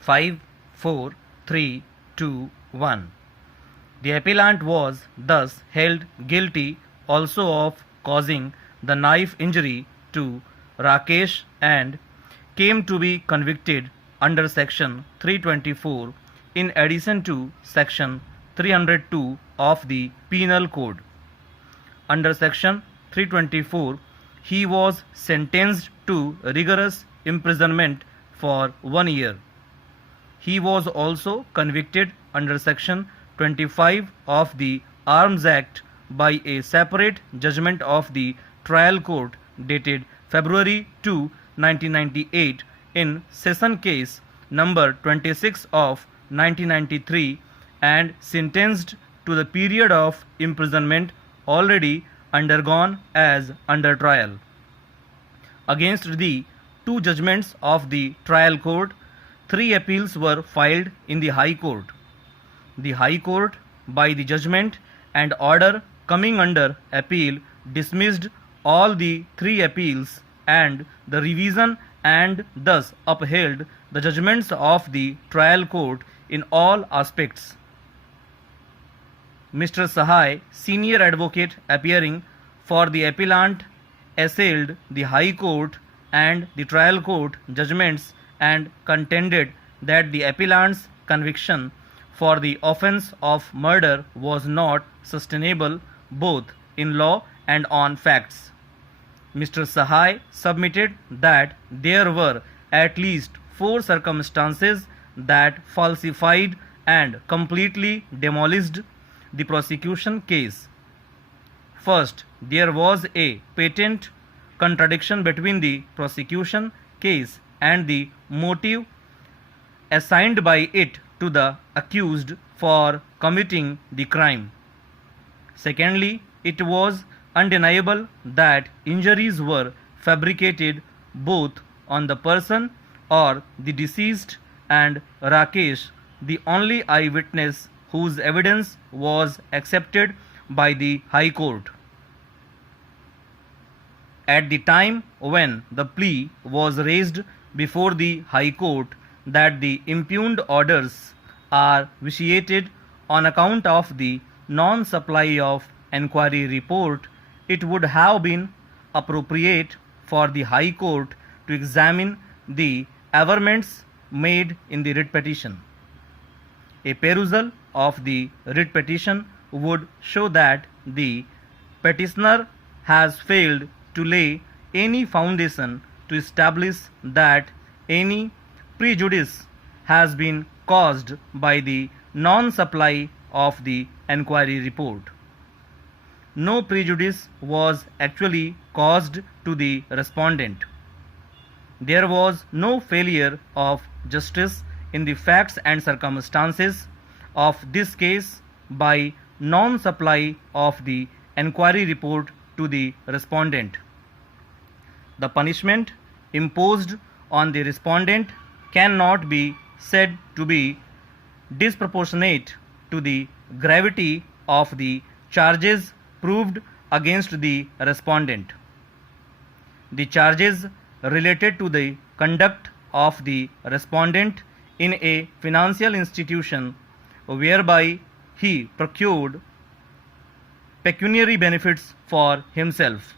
5, 4, 3, 2, 1. The appellant was thus held guilty also of causing the knife injury to Rakesh and came to be convicted under section 324 in addition to section 302 of the Penal Code. Under section 324, he was sentenced to rigorous imprisonment for 1 year. He was also convicted under section 25 of the Arms Act by a separate judgment of the trial court dated February 2, 1998 in session case number 26 of 1993 and sentenced to the period of imprisonment already undergone as under trial. Against the two judgments of the trial court, 3 appeals were filed in the High Court. The High Court, by the judgment and order coming under appeal, dismissed all the 3 appeals and the revision and thus upheld the judgments of the trial court in all aspects. Mr. Sahai, senior advocate appearing for the appellant, assailed the High Court and the trial court judgments and contended that the appellant's conviction for the offence of murder was not sustainable both in law and on facts. Mr. Sahai submitted that there were at least 4 circumstances that falsified and completely demolished the prosecution case. First, there was a patent contradiction between the prosecution case and the motive assigned by it to the accused for committing the crime. Secondly, it was undeniable that injuries were fabricated both on the person or the deceased and Rakesh, the only eyewitness whose evidence was accepted by the High Court. At the time when the plea was raised before the High Court that the impugned orders are vitiated on account of the non-supply of enquiry report, it would have been appropriate for the High Court to examine the averments made in the writ petition. A perusal of the writ petition would show that the petitioner has failed to lay any foundation to establish that any prejudice has been caused by the non-supply of the enquiry report. No prejudice was actually caused to the respondent. There was no failure of justice in the facts and circumstances of this case by non-supply of the enquiry report to the respondent. The punishment imposed on the respondent cannot be said to be disproportionate to the gravity of the charges proved against the respondent. The charges related to the conduct of the respondent in a financial institution whereby he procured pecuniary benefits for himself.